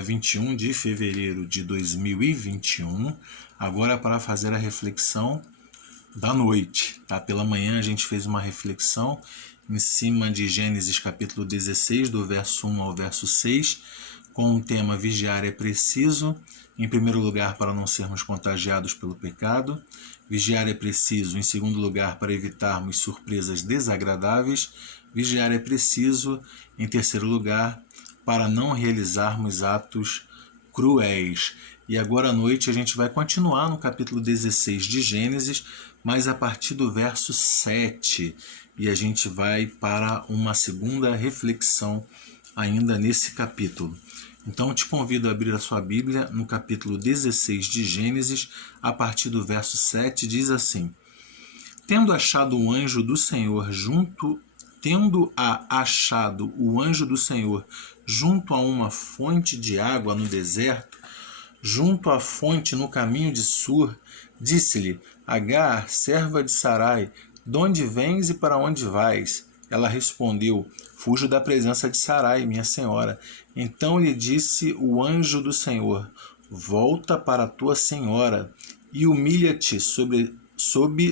21 de fevereiro de 2021, agora para fazer a reflexão da noite, tá? Pela manhã a gente fez uma reflexão em cima de Gênesis capítulo 16, do verso 1 ao verso 6, com o tema vigiar é preciso, em primeiro lugar para não sermos contagiados pelo pecado, vigiar é preciso, em segundo lugar para evitarmos surpresas desagradáveis, vigiar é preciso, em terceiro lugar, para não realizarmos atos cruéis. E agora à noite a gente vai continuar no capítulo 16 de Gênesis, mas a partir do verso 7. E a gente vai para uma segunda reflexão ainda nesse capítulo. Então te convido a abrir a sua Bíblia no capítulo 16 de Gênesis, a partir do verso 7, diz assim: Tendo achado o anjo do Senhor junto a uma fonte de água no deserto, junto à fonte no caminho de Sur, disse-lhe: Agar, serva de Sarai, de onde vens e para onde vais? Ela respondeu: Fujo da presença de Sarai, minha senhora. Então lhe disse o anjo do Senhor: Volta para a tua senhora e humilha-te sob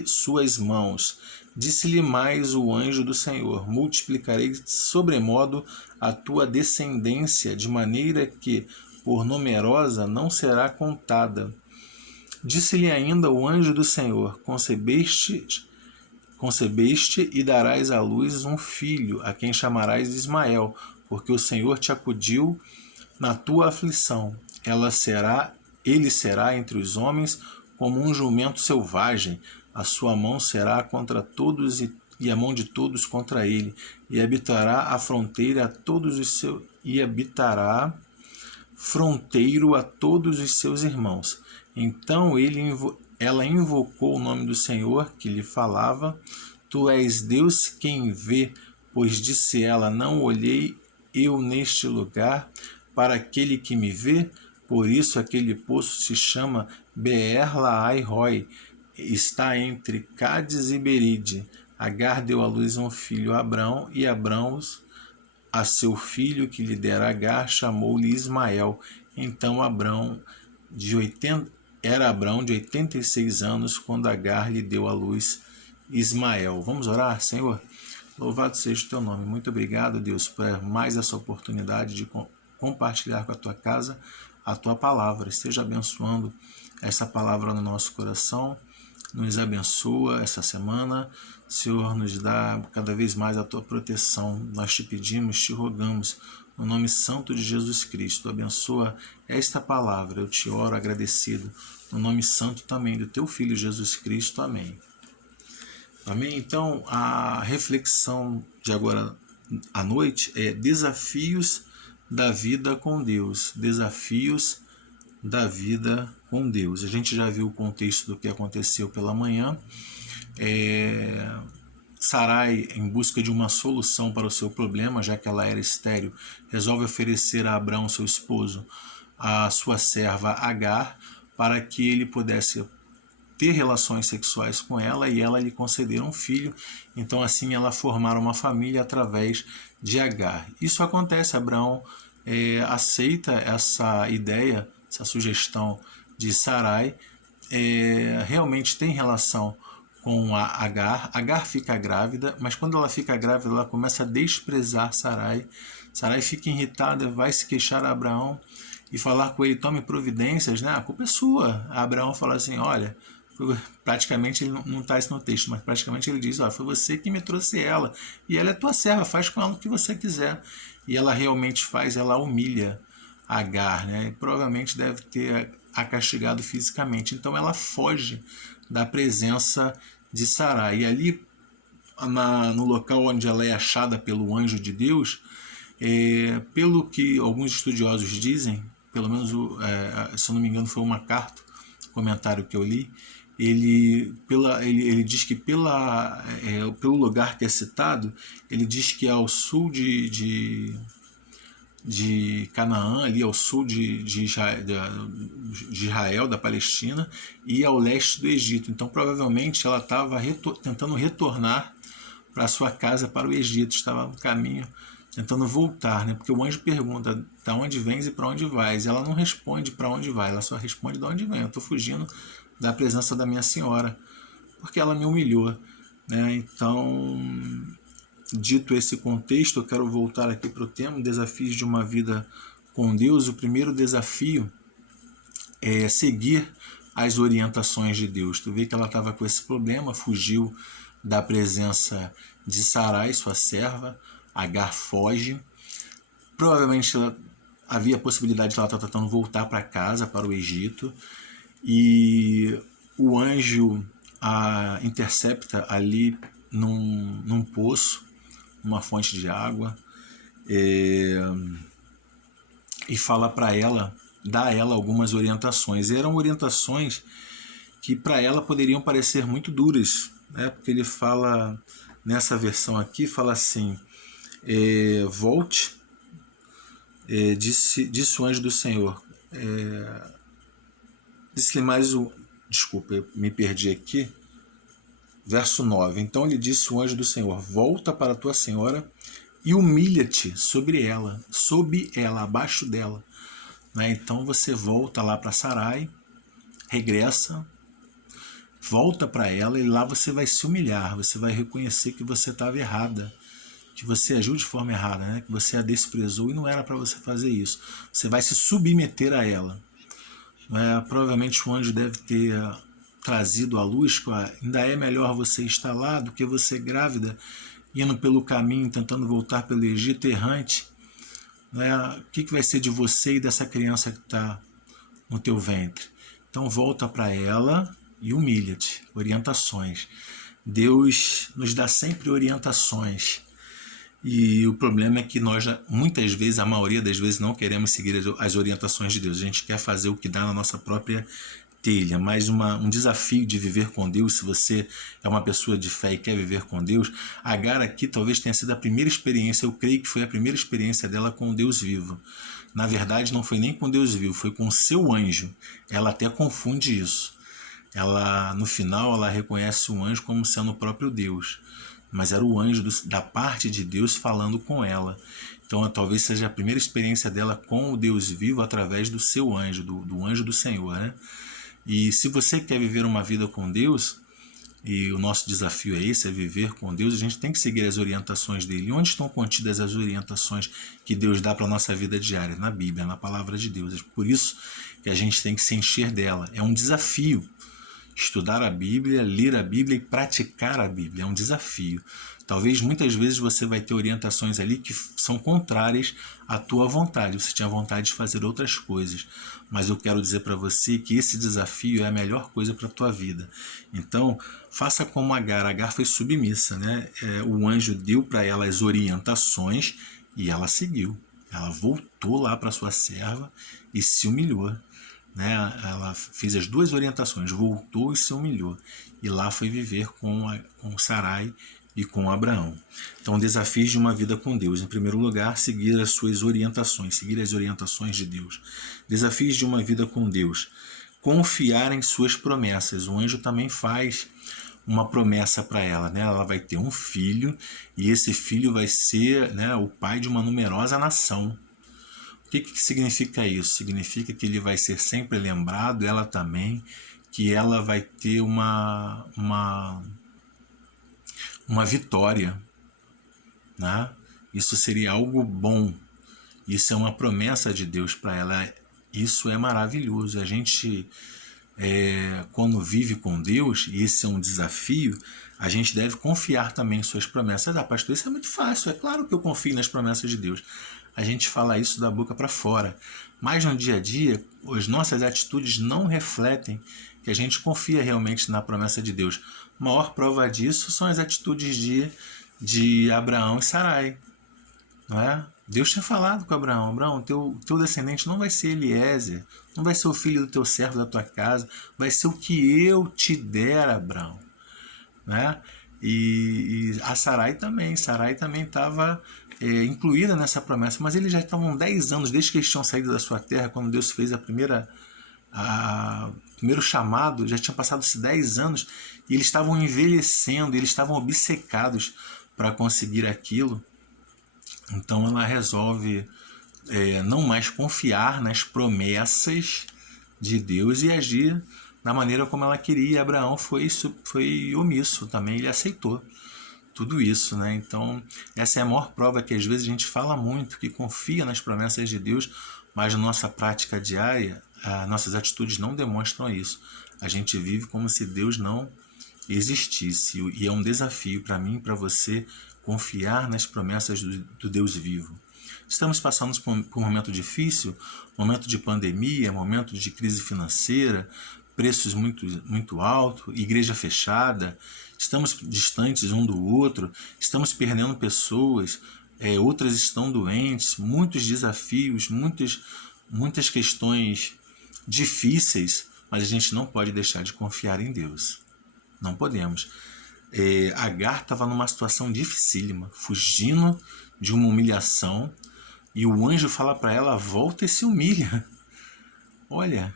suas mãos. Disse-lhe mais o anjo do Senhor: Multiplicarei sobremodo a tua descendência, de maneira que, por numerosa, não será contada. Disse-lhe ainda o anjo do Senhor: Concebeste e darás à luz um filho, a quem chamarás Ismael, porque o Senhor te acudiu na tua aflição. Ele será entre os homens como um jumento selvagem. A sua mão será contra todos e a mão de todos contra ele, e habitará fronteiro a todos os seus irmãos. Então ela invocou o nome do Senhor que lhe falava: Tu és Deus quem vê, pois disse ela: Não olhei eu neste lugar para aquele que me vê. Por isso aquele poço se chama Beer-Lahai-Roi, está entre Cádiz e Beride. Agar deu à luz um filho a Abrão, e Abrão a seu filho que lhe dera Agar chamou-lhe Ismael. Então era Abrão de 86 anos quando Agar lhe deu à luz Ismael. Vamos orar, Senhor? Louvado seja o teu nome. Muito obrigado, Deus, por mais essa oportunidade de compartilhar com a tua casa a tua palavra. Esteja abençoando essa palavra no nosso coração. Nos abençoa essa semana. Senhor, nos dá cada vez mais a tua proteção. Nós te pedimos, te rogamos, no nome santo de Jesus Cristo. Abençoa esta palavra. Eu te oro agradecido. No nome santo também do teu Filho Jesus Cristo. Amém. Amém? Então, a reflexão de agora à noite é desafios da vida com Deus. Desafios da vida com Deus. A gente já viu o contexto do que aconteceu pela manhã. Sarai, em busca de uma solução para o seu problema, já que ela era estéril, resolve oferecer a Abrão, seu esposo, a sua serva Agar, para que ele pudesse ter relações sexuais com ela e ela lhe conceder um filho. Então assim ela formar uma família através de Agar. Isso acontece, Abrão aceita essa ideia, essa sugestão de Sarai, realmente tem relação com a Agar. Agar fica grávida, mas quando ela fica grávida ela começa a desprezar Sarai. Sarai fica irritada, vai se queixar a Abraão e falar com ele: tome providências, né? A culpa é sua. Abraão fala assim: olha, praticamente ele não está isso no texto, mas praticamente ele diz: olha, foi você que me trouxe ela, e ela é tua serva, faz com ela o que você quiser. E ela realmente faz, ela humilha Agar, né? E provavelmente deve ter a castigado fisicamente. Então ela foge da presença de Sarai. E ali, no local onde ela é achada pelo anjo de Deus, pelo que alguns estudiosos dizem, pelo menos, se eu não me engano, foi uma carta, comentário que eu li, ele diz que pelo lugar que é citado, ele diz que ao sul de Canaã, ali ao sul de Israel, da Palestina, e ao leste do Egito. Então provavelmente ela estava tentando retornar para sua casa, para o Egito, estava no caminho tentando voltar, né? Porque o anjo pergunta de onde vens e para onde vais. E ela não responde para onde vai, ela só responde de onde vem. Eu estou fugindo da presença da minha senhora, porque ela me humilhou, né? Então, dito esse contexto, eu quero voltar aqui para o tema, desafios de uma vida com Deus. O primeiro desafio é seguir as orientações de Deus. Tu vê que ela estava com esse problema, fugiu da presença de Sarai, sua serva. Agar foge. Provavelmente havia a possibilidade de ela estar tentando voltar para casa, para o Egito. E o anjo a intercepta ali num poço, uma fonte de água, e fala para ela, dá a ela algumas orientações. E eram orientações que para ela poderiam parecer muito duras, né? Porque ele fala, nessa versão aqui, fala assim: volte, disse o anjo do Senhor. Disse-lhe mais o... Desculpa, eu me perdi aqui. Verso 9. Então lhe disse o anjo do Senhor: volta para a tua senhora e humilha-te sobre ela, abaixo dela. Né? Então você volta lá para Sarai, regressa, volta para ela e lá você vai se humilhar, você vai reconhecer que você estava errada, que você agiu de forma errada, né? Que você a desprezou e não era para você fazer isso. Você vai se submeter a ela. Provavelmente o anjo deve ter trazido à luz, ainda é melhor você estar lá do que você grávida, indo pelo caminho, tentando voltar pelo Egito errante. O que vai ser de você e dessa criança que está no teu ventre? Então volta para ela e humilha-te. Orientações. Deus nos dá sempre orientações. E o problema é que nós, muitas vezes, a maioria das vezes, não queremos seguir as orientações de Deus. A gente quer fazer o que dá na nossa própria telha. Mas um desafio de viver com Deus, se você é uma pessoa de fé e quer viver com Deus, Agar aqui talvez tenha sido a primeira experiência, eu creio que foi a primeira experiência dela com o Deus vivo. Na verdade, não foi nem com Deus vivo, foi com o seu anjo. Ela até confunde isso. No final, ela reconhece o anjo como sendo o próprio Deus. Mas era o anjo da parte de Deus falando com ela. Então talvez seja a primeira experiência dela com o Deus vivo através do seu anjo, do anjo do Senhor, né? E se você quer viver uma vida com Deus, e o nosso desafio é esse, é viver com Deus, a gente tem que seguir as orientações dele. E onde estão contidas as orientações que Deus dá para a nossa vida diária? Na Bíblia, na palavra de Deus. É por isso que a gente tem que se encher dela. É um desafio. Estudar a Bíblia, ler a Bíblia e praticar a Bíblia é um desafio. Talvez muitas vezes você vai ter orientações ali que são contrárias à tua vontade. Você tinha vontade de fazer outras coisas. Mas eu quero dizer para você que esse desafio é a melhor coisa para a tua vida. Então, faça como Agar. Agar foi submissa, né? O anjo deu para ela as orientações e ela seguiu. Ela voltou lá para sua serva e se humilhou. Ela fez as duas orientações, voltou e se humilhou. E lá foi viver com Sarai e com Abraão. Então, desafios de uma vida com Deus. Em primeiro lugar, seguir as suas orientações, seguir as orientações de Deus. Desafios de uma vida com Deus. Confiar em suas promessas. O anjo também faz uma promessa para ela. Ela vai ter um filho e esse filho vai ser o pai de uma numerosa nação. O que significa isso? Significa que ele vai ser sempre lembrado, ela também, que ela vai ter uma vitória. Né? Isso seria algo bom. Isso é uma promessa de Deus para ela. Isso é maravilhoso. A gente, quando vive com Deus, e esse é um desafio, a gente deve confiar também em suas promessas. Pastor, isso é muito fácil. É claro que eu confio nas promessas de Deus. A gente fala isso da boca para fora. Mas no dia a dia, as nossas atitudes não refletem que a gente confia realmente na promessa de Deus. A maior prova disso são as atitudes de Abraão e Sarai. Não é? Deus tinha falado com Abraão: Abraão, teu descendente não vai ser Eliezer, não vai ser o filho do teu servo da tua casa, vai ser o que eu te der, Abraão. Né? E a Sarai também estava incluída nessa promessa, mas eles já estavam 10 anos, desde que eles tinham saído da sua terra, quando Deus fez o primeiro chamado, já tinham passado-se 10 anos, e eles estavam envelhecendo, eles estavam obcecados para conseguir aquilo. Então ela resolve não mais confiar nas promessas de Deus e agir da maneira como ela queria. Abraão foi omisso também, ele aceitou tudo isso, né? Então essa é a maior prova que às vezes a gente fala muito, que confia nas promessas de Deus, mas na nossa prática diária, nossas atitudes não demonstram isso. A gente vive como se Deus não existisse, e é um desafio para mim e para você confiar nas promessas do Deus vivo. Estamos passando por um momento difícil, momento de pandemia, momento de crise financeira, preços muito altos, igreja fechada, estamos distantes um do outro, estamos perdendo pessoas, outras estão doentes, muitos desafios, muitas questões difíceis, mas a gente não pode deixar de confiar em Deus. Não podemos. Agar estava numa situação dificílima, fugindo de uma humilhação, e o anjo fala para ela: volta e se humilha. Olha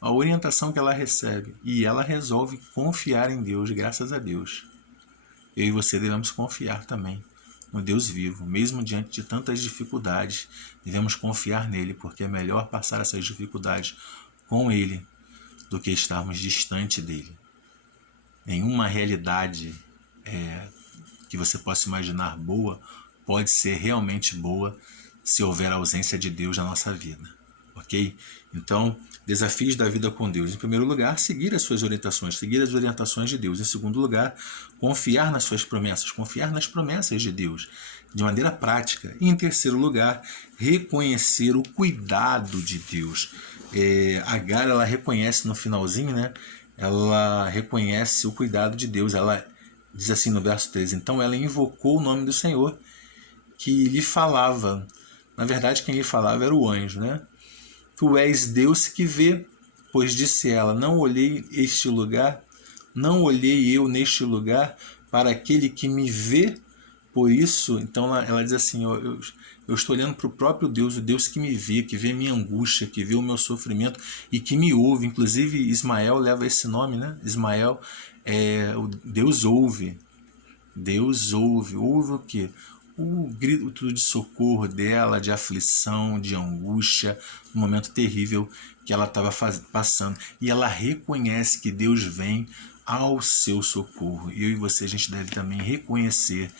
a orientação que ela recebe, e ela resolve confiar em Deus, graças a Deus. Eu e você devemos confiar também no Deus vivo, mesmo diante de tantas dificuldades. Devemos confiar nele, porque é melhor passar essas dificuldades com ele do que estarmos distante dele. Nenhuma realidade que você possa imaginar boa pode ser realmente boa se houver ausência de Deus na nossa vida, ok? Então, desafios da vida com Deus. Em primeiro lugar, seguir as suas orientações, seguir as orientações de Deus. Em segundo lugar, confiar nas suas promessas, confiar nas promessas de Deus de maneira prática. E em terceiro lugar, reconhecer o cuidado de Deus. Agar, ela reconhece no finalzinho, né? Ela reconhece o cuidado de Deus. Ela diz assim no verso 13: então ela invocou o nome do Senhor que lhe falava. Na verdade, quem lhe falava era o anjo, né? Tu és Deus que vê, pois disse ela: não olhei este lugar, não olhei eu neste lugar para aquele que me vê. Por isso, então ela diz assim: eu estou olhando para o próprio Deus, o Deus que me vê, que vê minha angústia, que vê o meu sofrimento e que me ouve. Inclusive Ismael leva esse nome, né? Ismael o Deus ouve. Deus ouve o quê? O grito de socorro dela, de aflição, de angústia, um momento terrível que ela estava passando. E ela reconhece que Deus vem ao seu socorro. Eu e você, a gente deve também reconhecer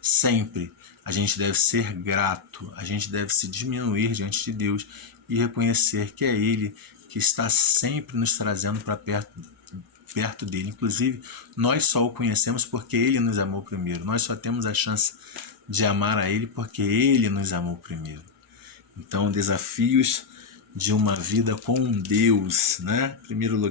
sempre. A gente deve ser grato, a gente deve se diminuir diante de Deus e reconhecer que é Ele que está sempre nos trazendo para perto dele. Inclusive, nós só o conhecemos porque ele nos amou primeiro. Nós só temos a chance de amar a ele porque ele nos amou primeiro. Então, desafios de uma vida com Deus, né? Em primeiro lugar,